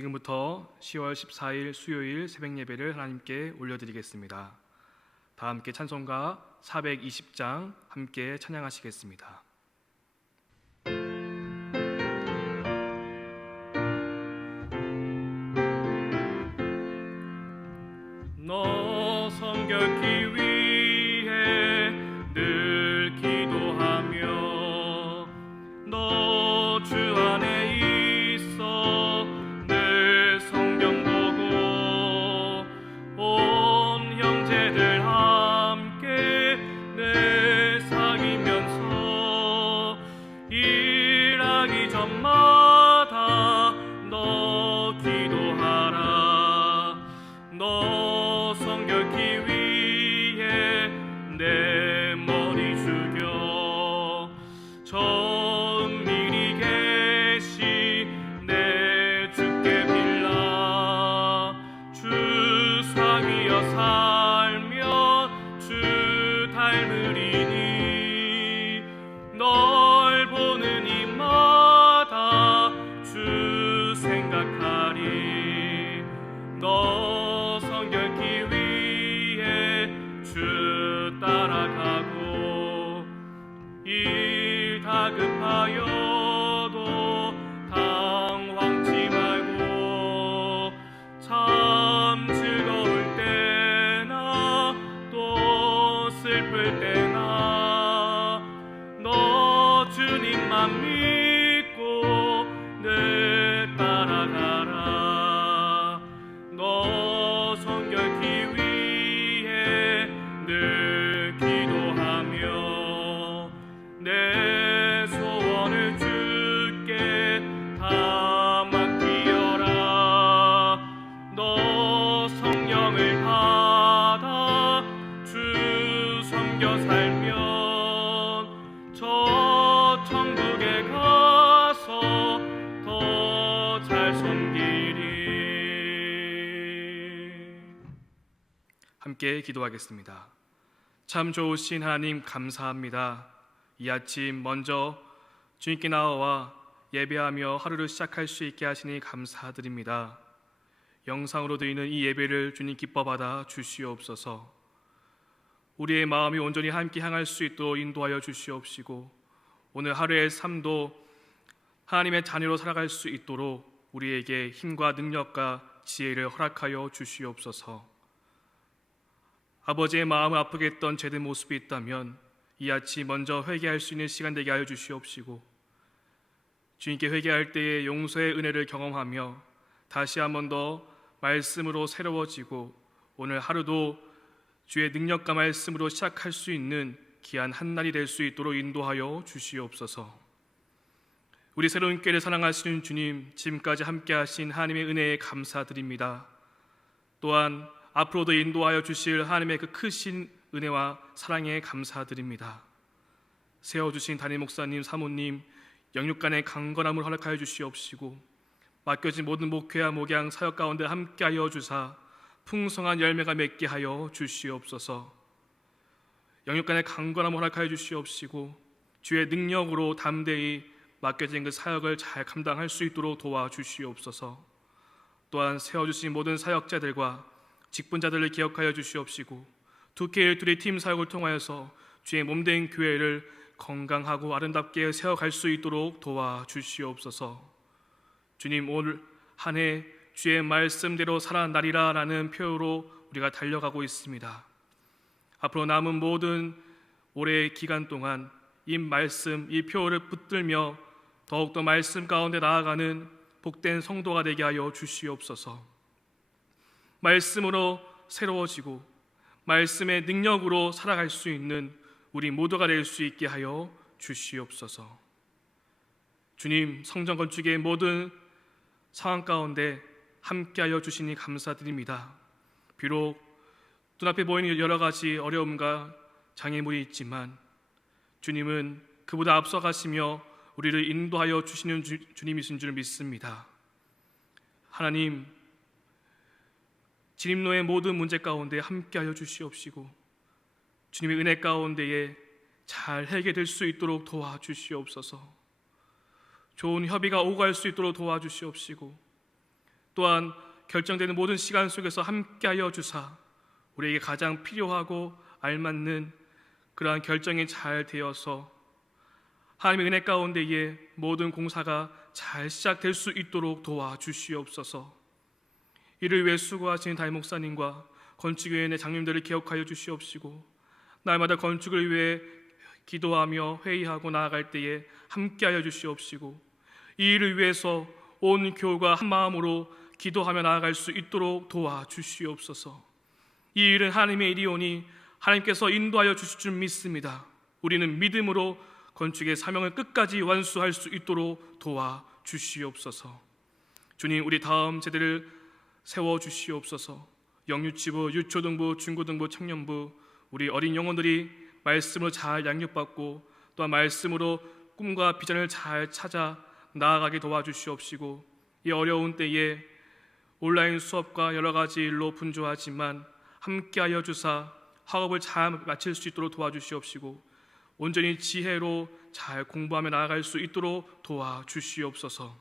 지금부터 10월 14일 수요일 새벽 예배를 하나님께 올려드리겠습니다. 다 함께 찬송가 420장 함께 찬양하시겠습니다. 너 성결케 위해 늘 기도하며 너 주 안에 있어 늘 성경 보고 온 형제들 함께 늘 사귀면서 일하기 전마다 너 기도하라. 너 성결케 위해 내 머리 숙여 저 은밀히 계신 내 주께 빌라. 주 사위여 살면 주 닮으리니 널 보는 이마다 주 생각하리. 너 성결케 위해 주 따라가고 일 다급하여도 당황치 말고 참 즐거울 때나 또 슬플 때나 너 주님만 믿고 늘 따라가라. 너 성결케 위해 늘 기도하며 내 소원을 주께 다 맡기어라. 너 성령을 받아 주 섬겨 살면 저 천국에 가서 더 잘 섬기리. 함께 기도하겠습니다. 참 좋으신 하나님 감사합니다. 이 아침 먼저 주님께 나와 예배하며 하루를 시작할 수 있게 하시니 감사드립니다. 영상으로 드리는 이 예배를 주님 기뻐 받아 주시옵소서. 우리의 마음이 온전히 함께 향할 수 있도록 인도하여 주시옵시고 오늘 하루의 삶도 하나님의 자녀로 살아갈 수 있도록 우리에게 힘과 능력과 지혜를 허락하여 주시옵소서. 아버지의 마음을 아프게 했던 죄된 모습이 있다면 이 아침 먼저 회개할 수 있는 시간 되게 하여 주시옵시고 주님께 회개할 때에 용서의 은혜를 경험하며 다시 한 번 더 말씀으로 새로워지고 오늘 하루도 주의 능력과 말씀으로 시작할 수 있는 귀한 한날이 될 수 있도록 인도하여 주시옵소서. 우리 새로운 교회를 사랑하시는 주님, 지금까지 함께 하신 하나님의 은혜에 감사드립니다. 또한 앞으로도 인도하여 주실 하나님의 그 크신 은혜와 사랑에 감사드립니다. 세워주신 담임 목사님, 사모님, 영육간의 강건함을 허락하여 주시옵시고 맡겨진 모든 목회와 목양 사역 가운데 함께하여 주사 풍성한 열매가 맺게 하여 주시옵소서. 영육간의 강건함을 허락하여 주시옵시고 주의 능력으로 담대히 맡겨진 그 사역을 잘 감당할 수 있도록 도와주시옵소서. 또한 세워주신 모든 사역자들과 직분자들을 기억하여 주시옵시고 두케일 둘의 팀 사역을 통하여서 주의 몸된 교회를 건강하고 아름답게 세워갈 수 있도록 도와주시옵소서. 주님, 오늘 한 해 주의 말씀대로 살아나리라 라는 표어로 우리가 달려가고 있습니다. 앞으로 남은 모든 올해의 기간 동안 이 말씀, 이 표어를 붙들며 더욱더 말씀 가운데 나아가는 복된 성도가 되게 하여 주시옵소서. 말씀으로 새로워지고 말씀의 능력으로 살아갈 수 있는 우리 모두가 될 수 있게 하여 주시옵소서. 주님, 성전 건축의 모든 상황 가운데 함께하여 주시니 감사드립니다. 비록 눈앞에 보이는 여러 가지 어려움과 장애물이 있지만 주님은 그보다 앞서가시며 우리를 인도하여 주시는 주님이신 줄 믿습니다. 하나님, 진입로의 모든 문제 가운데 함께하여 주시옵시고 주님의 은혜 가운데에 잘 해결될 수 있도록 도와주시옵소서. 좋은 협의가 오갈 수 있도록 도와주시옵시고 또한 결정되는 모든 시간 속에서 함께하여 주사 우리에게 가장 필요하고 알맞는 그러한 결정이 잘 되어서 하나님의 은혜 가운데에 모든 공사가 잘 시작될 수 있도록 도와주시옵소서. 이를 위해 수고하시는 담임 목사님과 건축위원회 장님들을 기억하여 주시옵시고, 날마다 건축을 위해 기도하며 회의하고 나아갈 때에 함께하여 주시옵시고, 이 일을 위해서 온 교우가 한 마음으로 기도하며 나아갈 수 있도록 도와주시옵소서. 이 일은 하나님의 일이오니 하나님께서 인도하여 주실 줄 믿습니다. 우리는 믿음으로 건축의 사명을 끝까지 완수할 수 있도록 도와주시옵소서. 주님, 우리 다음 세대를 세워주시옵소서. 영유치부, 유초등부, 중고등부, 청년부, 우리 어린 영혼들이 말씀으로 잘 양육받고 또한 말씀으로 꿈과 비전을 잘 찾아 나아가게 도와주시옵시고, 이 어려운 때에 온라인 수업과 여러 가지 일로 분주하지만 함께하여 주사 학업을 잘 마칠 수 있도록 도와주시옵시고, 온전히 지혜로 잘 공부하며 나아갈 수 있도록 도와주시옵소서.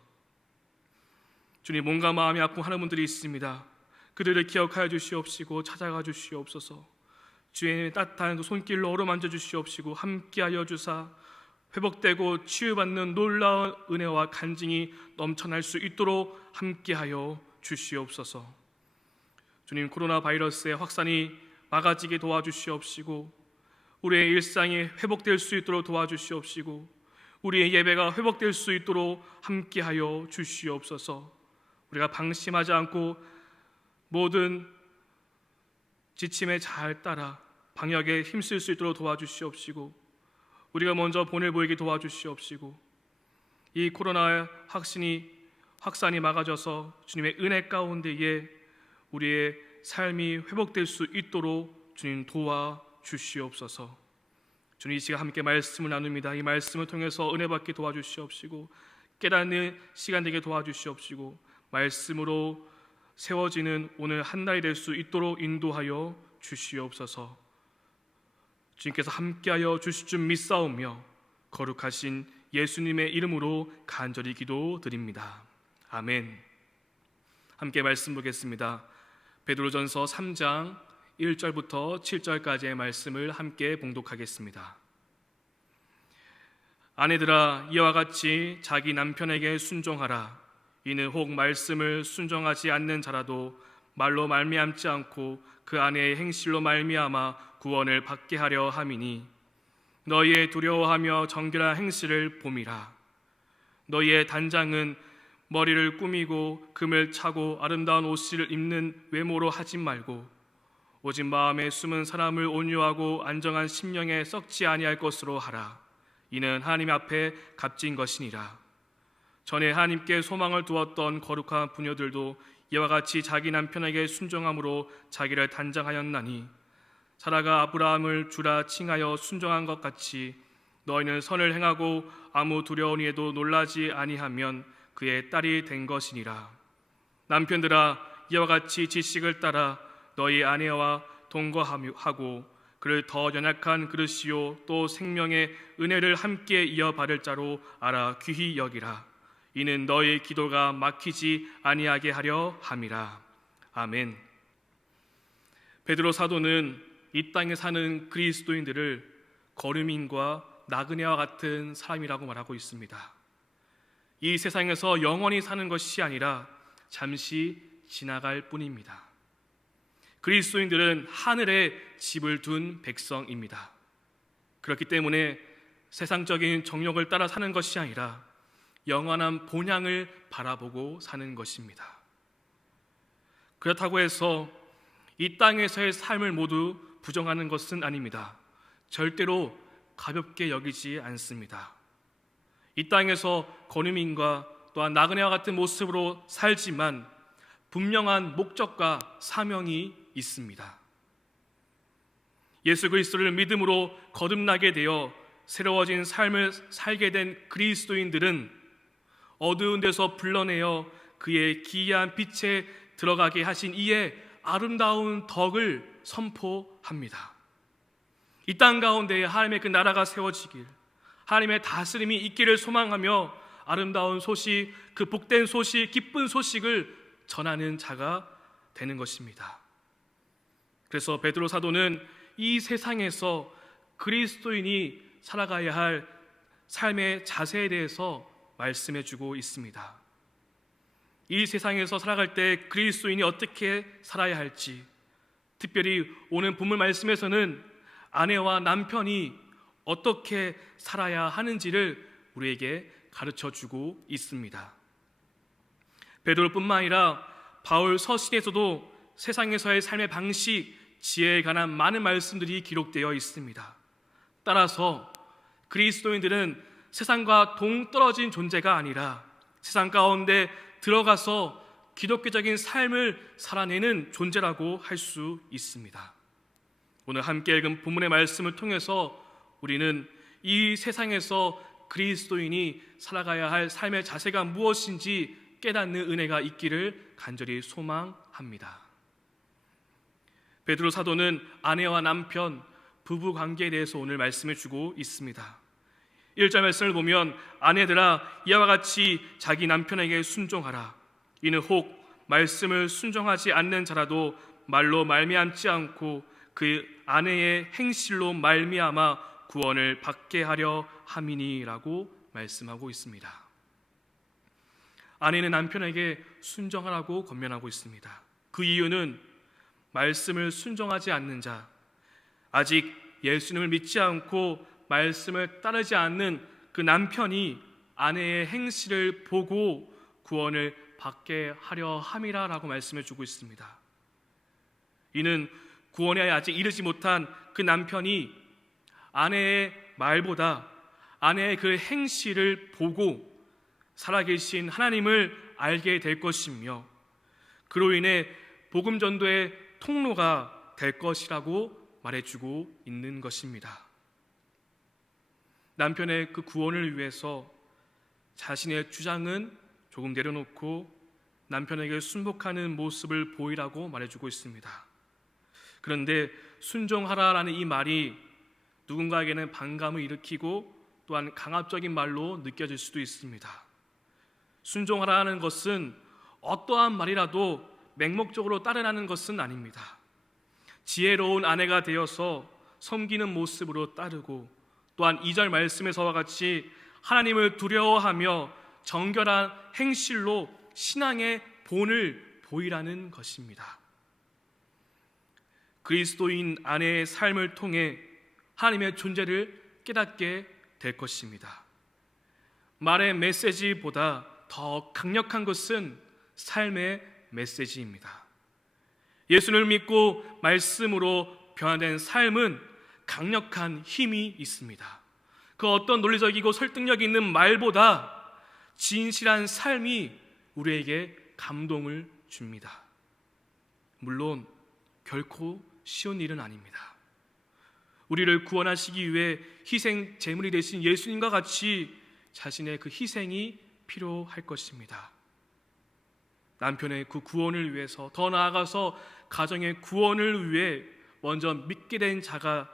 주님, 몸과 마음이 아픔하는 분들이 있습니다. 그들을 기억하여 주시옵시고 찾아가 주시옵소서. 주의 따뜻한 손길로 어루만져 주시옵시고 함께하여 주사 회복되고 치유받는 놀라운 은혜와 간증이 넘쳐날 수 있도록 함께하여 주시옵소서. 주님, 코로나 바이러스의 확산이 막아지게 도와주시옵시고, 우리의 일상이 회복될 수 있도록 도와주시옵시고, 우리의 예배가 회복될 수 있도록 함께하여 주시옵소서. 우리가 방심하지 않고 모든 지침에 잘 따라 방역에 힘쓸 수 있도록 도와주시옵시고, 우리가 먼저 본을 보이게 도와주시옵시고, 이 코로나 확산이 막아져서 주님의 은혜 가운데에 우리의 삶이 회복될 수 있도록 주님 도와주시옵소서. 주님, 이 시간 함께 말씀을 나눕니다. 이 말씀을 통해서 은혜 받게 도와주시옵시고, 깨닫는 시간 되게 도와주시옵시고, 말씀으로 세워지는 오늘 한 날이 될 수 있도록 인도하여 주시옵소서. 주님께서 함께하여 주실 줄 믿사오며 거룩하신 예수님의 이름으로 간절히 기도드립니다. 아멘. 함께 말씀 보겠습니다. 베드로전서 3장 1절부터 7절까지의 말씀을 함께 봉독하겠습니다. 아내들아, 이와 같이 자기 남편에게 순종하라. 이는 혹 말씀을 순종하지 않는 자라도 말로 말미암지 않고 그 아내의 행실로 말미암아 구원을 받게 하려 함이니, 너희의 두려워하며 정결한 행실을 봄이라. 너희의 단장은 머리를 꾸미고 금을 차고 아름다운 옷을 입는 외모로 하지 말고, 오직 마음에 숨은 사람을 온유하고 안정한 심령에 썩지 아니할 것으로 하라. 이는 하나님 앞에 값진 것이니라. 전에 하나님께 소망을 두었던 거룩한 부녀들도 이와 같이 자기 남편에게 순종함으로 자기를 단장하였나니, 사라가 아브라함을 주라 칭하여 순종한 것 같이 너희는 선을 행하고 아무 두려운 일에도 놀라지 아니하면 그의 딸이 된 것이니라. 남편들아, 이와 같이 지식을 따라 너희 아내와 동거하고 그를 더 연약한 그릇이요 또 생명의 은혜를 함께 이어받을 자로 알아 귀히 여기라. 이는 너희 기도가 막히지 아니하게 하려 함이라. 아멘. 베드로 사도는 이 땅에 사는 그리스도인들을 거류민과 나그네와 같은 사람이라고 말하고 있습니다. 이 세상에서 영원히 사는 것이 아니라 잠시 지나갈 뿐입니다. 그리스도인들은 하늘에 집을 둔 백성입니다. 그렇기 때문에 세상적인 정욕을 따라 사는 것이 아니라 영원한 본향을 바라보고 사는 것입니다. 그렇다고 해서 이 땅에서의 삶을 모두 부정하는 것은 아닙니다. 절대로 가볍게 여기지 않습니다. 이 땅에서 거류민과 또한 나그네와 같은 모습으로 살지만 분명한 목적과 사명이 있습니다. 예수 그리스도를 믿음으로 거듭나게 되어 새로워진 삶을 살게 된 그리스도인들은 어두운 데서 불러내어 그의 기이한 빛에 들어가게 하신 이의 아름다운 덕을 선포합니다. 이 땅 가운데 하나님의 그 나라가 세워지길, 하나님의 다스림이 있기를 소망하며 아름다운 소식, 그 복된 소식, 기쁜 소식을 전하는 자가 되는 것입니다. 그래서 베드로 사도는 이 세상에서 그리스도인이 살아가야 할 삶의 자세에 대해서 말씀해 주고 있습니다. 이 세상에서 살아갈 때 그리스도인이 어떻게 살아야 할지, 특별히 오늘 본문 말씀에서는 아내와 남편이 어떻게 살아야 하는지를 우리에게 가르쳐 주고 있습니다. 베드로뿐만 아니라 바울 서신에서도 세상에서의 삶의 방식, 지혜에 관한 많은 말씀들이 기록되어 있습니다. 따라서 그리스도인들은 세상과 동떨어진 존재가 아니라 세상 가운데 들어가서 기독교적인 삶을 살아내는 존재라고 할 수 있습니다. 오늘 함께 읽은 본문의 말씀을 통해서 우리는 이 세상에서 그리스도인이 살아가야 할 삶의 자세가 무엇인지 깨닫는 은혜가 있기를 간절히 소망합니다. 베드로 사도는 아내와 남편, 부부 관계에 대해서 오늘 말씀해 주고 있습니다. 1절 말씀을 보면 아내들아 이와 같이 자기 남편에게 순종하라. 이는 혹 말씀을 순종하지 않는 자라도 말로 말미암지 않고 그 아내의 행실로 말미암아 구원을 받게 하려 함이니라고 말씀하고 있습니다. 아내는 남편에게 순종하라고 권면하고 있습니다. 그 이유는 말씀을 순종하지 않는 자, 아직 예수님을 믿지 않고 말씀을 따르지 않는 그 남편이 아내의 행실을 보고 구원을 받게 하려 함이라라고 말씀해 주고 있습니다. 이는 구원에 아직 이르지 못한 그 남편이 아내의 말보다 아내의 그 행실을 보고 살아계신 하나님을 알게 될 것이며 그로 인해 복음 전도의 통로가 될 것이라고 말해주고 있는 것입니다. 남편의 그 구원을 위해서 자신의 주장은 조금 내려놓고 남편에게 순복하는 모습을 보이라고 말해주고 있습니다. 그런데 순종하라라는 이 말이 누군가에게는 반감을 일으키고 또한 강압적인 말로 느껴질 수도 있습니다. 순종하라는 것은 어떠한 말이라도 맹목적으로 따르라는 것은 아닙니다. 지혜로운 아내가 되어서 섬기는 모습으로 따르고 또한 2절 말씀에서와 같이 하나님을 두려워하며 정결한 행실로 신앙의 본을 보이라는 것입니다. 그리스도인 아내의 삶을 통해 하나님의 존재를 깨닫게 될 것입니다. 말의 메시지보다 더 강력한 것은 삶의 메시지입니다. 예수를 믿고 말씀으로 변화된 삶은 강력한 힘이 있습니다. 그 어떤 논리적이고 설득력 있는 말보다 진실한 삶이 우리에게 감동을 줍니다. 물론 결코 쉬운 일은 아닙니다. 우리를 구원하시기 위해 희생 제물이 되신 예수님과 같이 자신의 그 희생이 필요할 것입니다. 남편의 그 구원을 위해서, 더 나아가서 가정의 구원을 위해 먼저 믿게 된 자가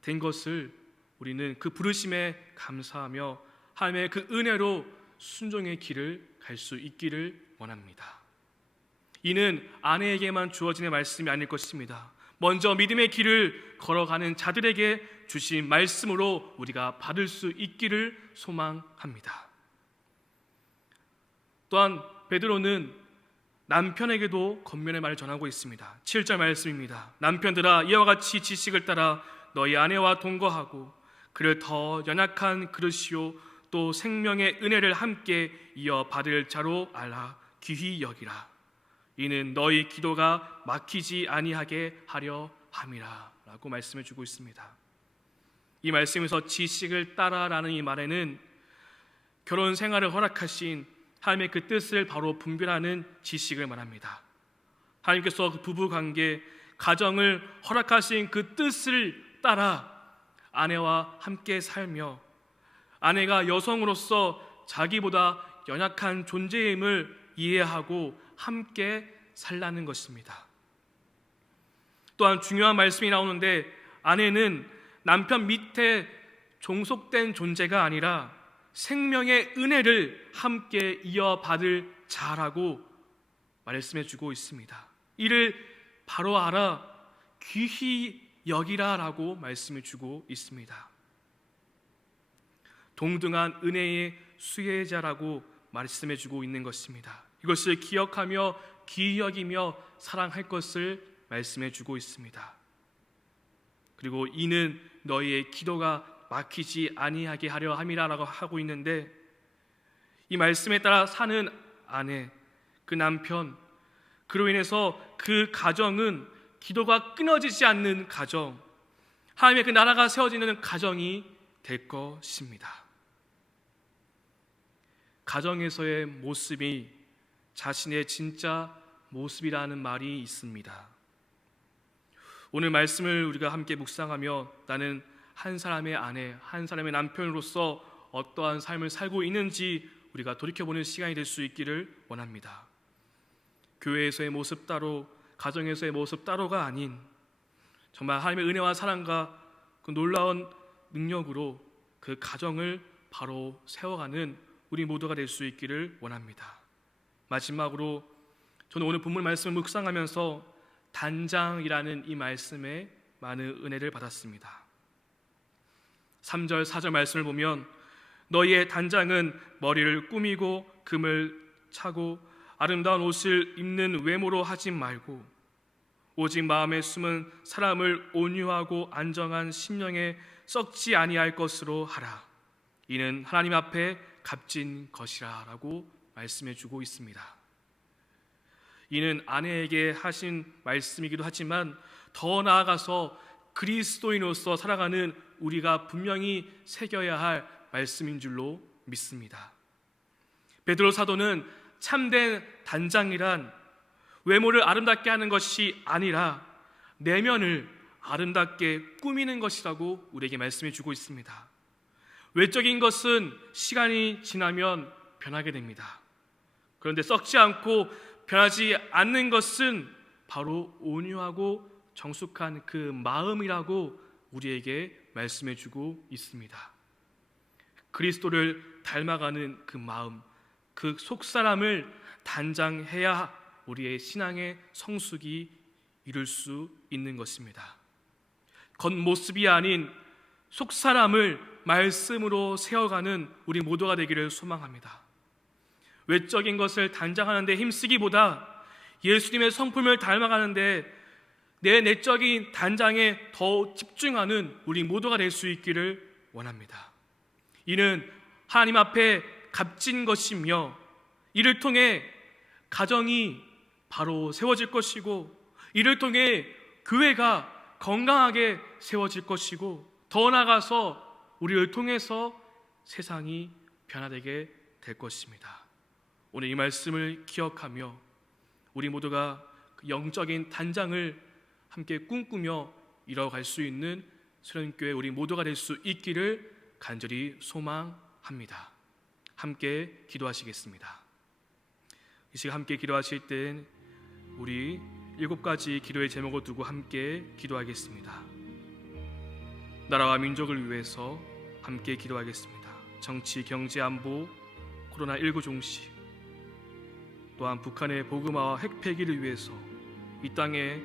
된 것을 우리는 그 부르심에 감사하며 하나님의 그 은혜로 순종의 길을 갈 수 있기를 원합니다. 이는 아내에게만 주어지는 말씀이 아닐 것입니다. 먼저 믿음의 길을 걸어가는 자들에게 주신 말씀으로 우리가 받을 수 있기를 소망합니다. 또한 베드로는 남편에게도 권면의 말을 전하고 있습니다. 7절 말씀입니다. 남편들아 이와 같이 지식을 따라 너희 아내와 동거하고 그를 더 연약한 그릇이요 또 생명의 은혜를 함께 이어 받을 자로 알아 귀히 여기라. 이는 너희 기도가 막히지 아니하게 하려 함이라 라고 말씀해 주고 있습니다. 이 말씀에서 지식을 따라라는 이 말에는 결혼 생활을 허락하신 하나님의 그 뜻을 바로 분별하는 지식을 말합니다. 하나님께서 그 부부관계, 가정을 허락하신 그 뜻을 따라 아내와 함께 살며 아내가 여성으로서 자기보다 연약한 존재임을 이해하고 함께 살라는 것입니다. 또한 중요한 말씀이 나오는데 아내는 남편 밑에 종속된 존재가 아니라 생명의 은혜를 함께 이어받을 자라고 말씀해 주고 있습니다. 이를 바로 알아 귀히 여기라 라고 말씀해 주고 있습니다. 동등한 은혜의 수혜자라고 말씀해 주고 있는 것입니다. 이것을 기억하며 귀히 여기며 사랑할 것을 말씀해 주고 있습니다. 그리고 이는 너희의 기도가 막히지 아니하게 하려 함이라라고 하고 있는데, 이 말씀에 따라 사는 아내, 그 남편, 그로 인해서 그 가정은 기도가 끊어지지 않는 가정, 하나님의 그 나라가 세워지는 가정이 될 것입니다. 가정에서의 모습이 자신의 진짜 모습이라는 말이 있습니다. 오늘 말씀을 우리가 함께 묵상하며 나는 한 사람의 아내, 한 사람의 남편으로서 어떠한 삶을 살고 있는지 우리가 돌이켜보는 시간이 될 수 있기를 원합니다. 교회에서의 모습 따로, 가정에서의 모습 따로가 아닌 정말 하나님의 은혜와 사랑과 그 놀라운 능력으로 그 가정을 바로 세워가는 우리 모두가 될 수 있기를 원합니다. 마지막으로 저는 오늘 본문 말씀을 묵상하면서 단장이라는 이 말씀에 많은 은혜를 받았습니다. 3절 4절 말씀을 보면 너희의 단장은 머리를 꾸미고 금을 차고 아름다운 옷을 입는 외모로 하지 말고 오직 마음에 숨은 사람을 온유하고 안정한 심령에 썩지 아니할 것으로 하라. 이는 하나님 앞에 값진 것이라 라고 말씀해 주고 있습니다. 이는 아내에게 하신 말씀이기도 하지만 더 나아가서 그리스도인으로서 살아가는 우리가 분명히 새겨야 할 말씀인 줄로 믿습니다. 베드로 사도는 참된 단장이란 외모를 아름답게 하는 것이 아니라 내면을 아름답게 꾸미는 것이라고 우리에게 말씀해 주고 있습니다. 외적인 것은 시간이 지나면 변하게 됩니다. 그런데 썩지 않고 변하지 않는 것은 바로 온유하고 정숙한 그 마음이라고 우리에게 말씀해 주고 있습니다. 그리스도를 닮아가는 그 마음, 그 속사람을 단장해야 우리의 신앙의 성숙이 이룰 수 있는 것입니다. 겉모습이 아닌 속사람을 말씀으로 세워가는 우리 모두가 되기를 소망합니다. 외적인 것을 단장하는 데 힘쓰기보다 예수님의 성품을 닮아가는데 내 내적인 단장에 더 집중하는 우리 모두가 될 수 있기를 원합니다. 이는 하나님 앞에 값진 것이며 이를 통해 가정이 바로 세워질 것이고 이를 통해 교회가 건강하게 세워질 것이고 더 나아가서 우리를 통해서 세상이 변화되게 될 것입니다. 오늘 이 말씀을 기억하며 우리 모두가 영적인 단장을 함께 꿈꾸며 이뤄갈 수 있는 수련교회 우리 모두가 될 수 있기를 간절히 소망합니다. 함께 기도하시겠습니다. 이 시간 함께 기도하실 땐 우리 7가지 기도의 제목을 두고 함께 기도하겠습니다. 나라와 민족을 위해서 함께 기도하겠습니다. 정치, 경제, 안보, 코로나19 종식, 또한 북한의 복음화와 핵폐기를 위해서, 이 땅의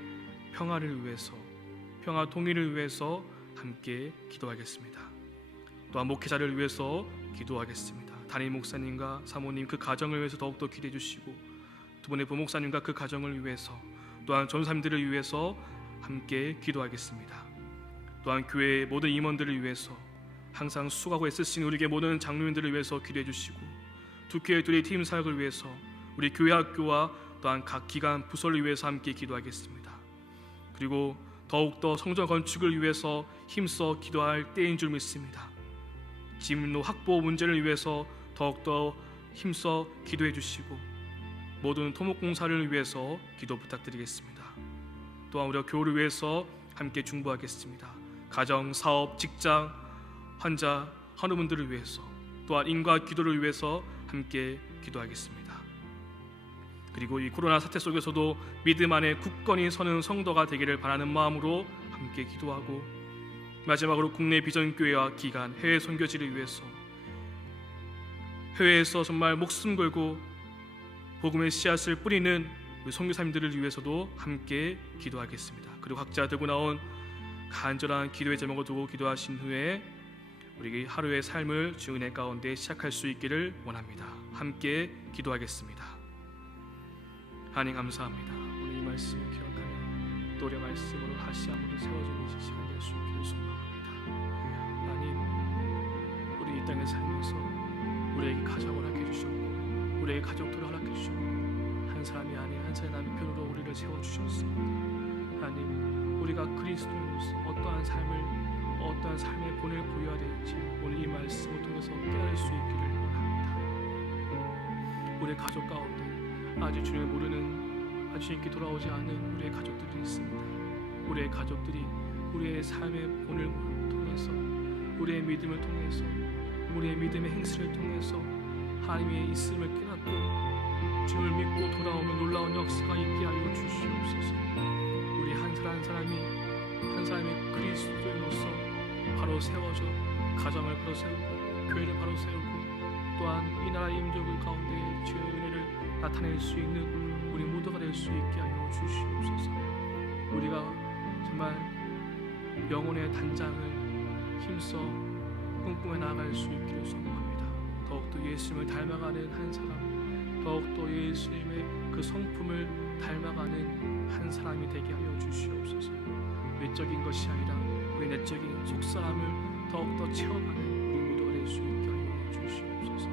평화를 위해서, 평화 통일을 위해서 함께 기도하겠습니다. 또한 목회자를 위해서 기도하겠습니다. 담임 목사님과 사모님 그 가정을 위해서 더욱더 기도해 주시고 두 분의 부목사님과 그 가정을 위해서, 또한 전사님들을 위해서 함께 기도하겠습니다. 또한 교회의 모든 임원들을 위해서 항상 수고하고 애쓰신 우리의 모든 장로님들을 위해서 기도해 주시고 두 교회 팀 사역을 위해서 우리 교회 학교와 또한 각 기관 부서를 위해서 함께 기도하겠습니다. 그리고 더욱더 성전 건축을 위해서 힘써 기도할 때인 줄 믿습니다. 진로 확보 문제를 위해서 더욱더 힘써 기도해 주시고 모든 토목공사를 위해서 기도 부탁드리겠습니다. 또한 우리 교회를 위해서 함께 중보하겠습니다. 가정, 사업, 직장, 환자, 환우분들을 위해서, 또한 인과 기도를 위해서 함께 기도하겠습니다. 그리고 이 코로나 사태 속에서도 믿음 안에 굳건히 서는 성도가 되기를 바라는 마음으로 함께 기도하고, 마지막으로 국내 비전교회와 기관, 해외 선교지를 위해서 해외에서 정말 목숨 걸고 복음의 씨앗을 뿌리는 우리 선교사님들을 위해서도 함께 기도하겠습니다. 그리고 각자 들고 나온 간절한 기도의 제목을 두고 기도하신 후에 우리 하루의 삶을 주의 은혜 가운데 시작할 수 있기를 원합니다. 함께 기도하겠습니다. 하나님 감사합니다. 오늘 이 말씀을 기억하며 또 우리의 말씀으로 다시 한번 세워지는 시간 될 수 있기를 소망합니다. 하나님, 우리 이 땅에 살면서 우리에게 가정을 허락해 주셨고 우리에게 가족들을 허락해 주셨고 한 사람이 아닌 한 사람의 남편으로 우리를 세워주셨습니다. 하나님, 우리가 그리스도인으로서 어떠한 삶의 본을 보여야 될지 오늘 이 말씀을 통해서 깨달을 수 있기를 원합니다. 우리의 가족 가운데 아직 주님을 모르는, 아직 주님께 돌아오지 않은 우리의 가족들이 있습니다. 우리의 가족들이 우리의 삶의 본을 통해서, 우리의 믿음을 통해서, 우리의 믿음의 행실을 통해서 하나님의 있음을 깨닫고 주님을 믿고 돌아오는 놀라운 역사가 있게 하여 주시옵소서. 우리 한 사람 한 사람의 그리스도인으로서 바로 세워져 가정을 바로 세우고 교회를 바로 세우고 또한 이 나라의 임종을 가운데 주의 은혜를 나타낼 수 있는 우리 모두가 될 수 있게 하여 주시옵소서. 우리가 정말 영혼의 단장을 힘써 꿈꾸며 나아갈 수 있기를 소망합니다. 더욱더 예수님을 닮아가는 한 사람, 더욱더 예수님의 그 성품을 닮아가는 한 사람이 되게 하여 주시옵소서. 외적인 것이 아니라 우리 내적인 속사람을 더욱더 채워가는 우리 모두가 될 수 있게 하여 주시옵소서.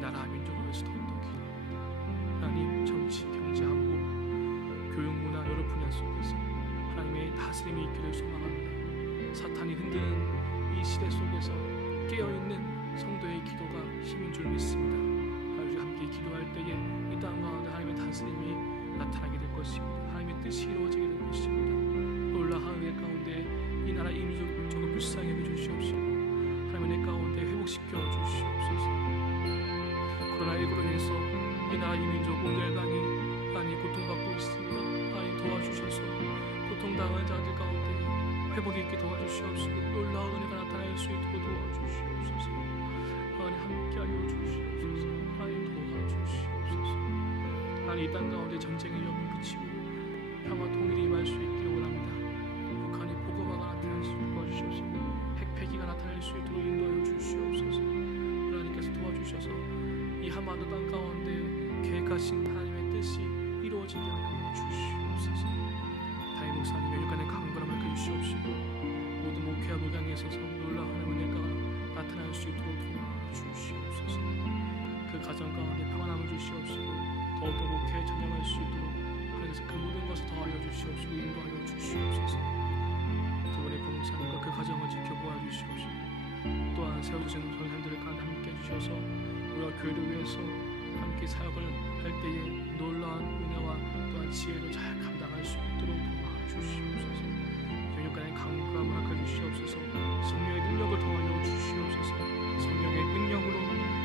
나라와 민족을 위해서 더욱더 기도합니다. 하나님, 정치, 경제, 안보, 교육, 문화 여러 분야 속에서 하나님의 다스림이 있기를 소망합니다. 사탄이 흔드는 이 시대 속에서 깨어있는 성도의 기도가 힘인 줄 믿습니다. 우리 함께 기도할 때에 이 땅 가운데 하나님의 다스림이 나타나게 될 것입니다. 하나님의 뜻이 이루어지게 될 것입니다. 놀라 하늘의 가운데 이 나라 이민족을 불쌍히 여겨주시옵시고 하나님의 가운데 회복시켜 주시옵소서. 코로나19로 인해서 이 나라 이민족 온 열방이 많이 고통받고 있습니다. 많이 도와주셔서 고통당한 자들 가운데 회복이 있게 도와주시옵시고 놀라운 은혜가 나타날 수 있도록 도와주시옵소서. 하나님 함께하여 주시옵소서. 하나님 도와주시옵소서. 하나님 이 땅 가운데 전쟁의 영을 그치고 평화 통일이 임할 수 있기를 원합니다. 북한의 보고마가 나타날 수 있도록 도와주시옵시고 핵폐기가 나타날 수 있도록 인도하여 주시옵소서. 하나님께서 도와주셔서 이 한반도 땅 가운데 계획하신 하나님의 뜻이 이루어지게 하여 주시옵소서. 다임 목사님 연육간의 강건함을 해주시옵시고 모든 목회와 목양에 있어서 놀라운 은혜가 나타날 수 있도록 도와주시옵소서. 그 가정 가운데 평안함을 주시옵시고 더욱더 목회에 전념할 수 있도록 하나님께서 그 모든 것을 더하여 주시옵시고 인도하여 주시옵소서. 두 분의 봉사님과 그 가정을 지켜보아 주시옵시고 또한 세워주시는 선생님들을 가운데 함께 해주셔서 우리가 교회를 위해서 함께 사역을 할 때에 놀라운 은혜와 또한 지혜로 잘 감당할 수 있도록 도와주시옵소서. 영육간의 강구함을 허락해 주시옵소서. 성령의 능력을 더하여 주시옵소서. 성령의 능력으로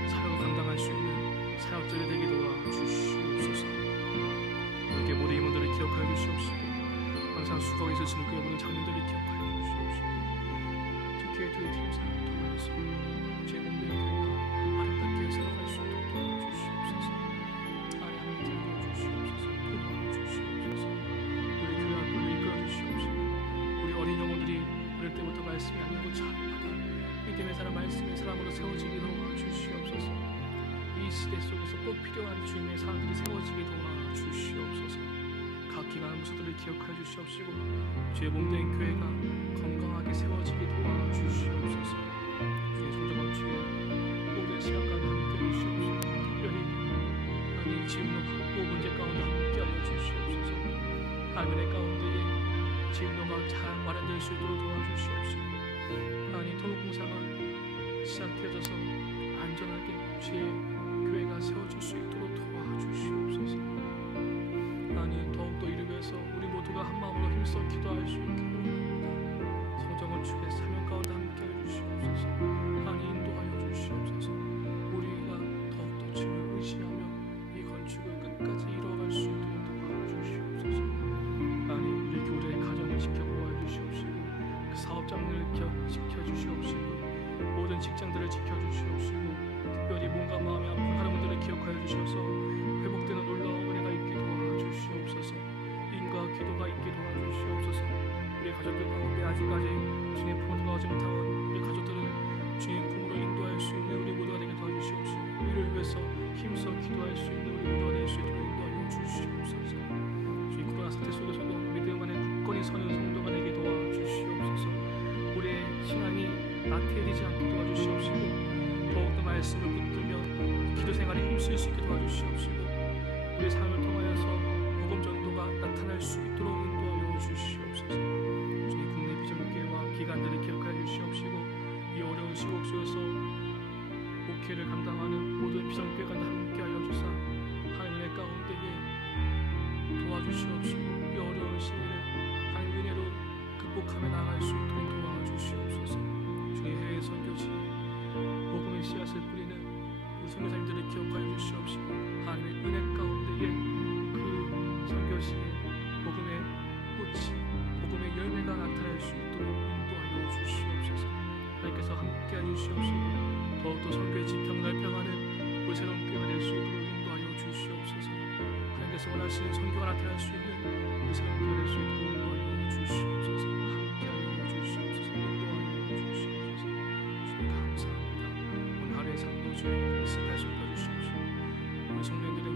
사역을 감당할 수 있는 사역자들이 되게 도와주시옵소서. 이렇게 모든 임원들을 기억하여 주시옵시고 항상 수고에 있으시는 그 모든 장님들을 기억하여 주시옵시고 특히 두 팀사를 통해서 제 몸의 교회가 아름답게 살아갈 수 있도록 도와주시옵소서. 하나님 함께 하여 주시옵소서. 도와주시옵소서. 우리 교회 학교를 이끌어 주시옵시고 우리 어린 영혼들이 어릴 때부터 말씀이 아니고 잘 받아 믿음의 사람 말씀의 사람으로 세워지게 도와주시옵소서. 이 시대 속에서 꼭 필요한 주님의 사람들이 세워지게 도와주시옵소서. 각 기관 무소들을 기억하여 주시옵시고 주의 몸된 교회가 건강하게 세워지게 도와주시옵소서. 주의 성전 주의 모든 시간 가운데 함께 해주시옵시고 특별히 아니 지금도 확보 문제 가운데 함께 하여 주시옵소서. 하늘의 가운데에 진로가 잘 마련될 수 있도록 도와주시옵시고 아니 토목공사가 시작되어져서 안전하게 주의 교회가 세워질 수 있도록 도와주시옵소서. 아니 더욱더 이를 위해서 우리 모두가 한 마음으로 힘써 기도할 수 있기를 원합니다. 성전 축의 사명 가운데 함께 해주시옵소서. 아니 인도하여 주시옵소서. 우리가 더욱더 주를 의지하며 이 건축을 끝까지 이루어갈 수 있도록 도와주시옵소서. 아니 우리 교회의 가정을 지켜보아 주시옵시고 그 사업장을 지켜주시옵시고 모든 직장들을 지켜주시옵시고 특별히 몸과 마음이 아픈 하나님들을 기억하여 주셔서 회복되는 놀라운 은혜가 있게 도와주시옵소서. 기도 생활에 힘쓸 수 있게 도와주시옵시고 우리의 삶을 통하여서 복음 전도가 나타날 수 있도록 인도하여 주시옵소서. 주님 국내 비전교회와 기관들을 기억하여 주시옵시고 이 어려운 시국 속에서 목회를 감당하는 모든 비전교회가 함께하여 주사 하나님의 가운데에 도와주시옵시고 이 어려운 시기를 하나님의 은혜로 극복하며 나아갈 수 있도록 도와주시옵소서. 주님 해외 선교지에 복음의 씨앗을 뿌리는 우리 선교사님들을 기억하여 주시옵시고 하나님의 은혜 가운데에 그 선교지에 복음의 꽃이 복음의 열매가 나타날 수 있도록 인도하여 주시옵소서. 하나님께서 함께해 주시옵시고 더욱더 선교의 지평 넓혀가는 우리 새로운 교회가 될 수 있도록 인도하여 주시옵소서. 하나님께서 원하시는 선교가 나타날 수 있는 우리 새로운 교회가 될 수 있도록 인도하여 주시옵소서. 함께하여 주시옵소서. 인도하여 주시옵소서. 주님 감사합니다. 오늘 하루의 삶도 주님 말씀 다시 읽어주시옵시고 우리 성도님들의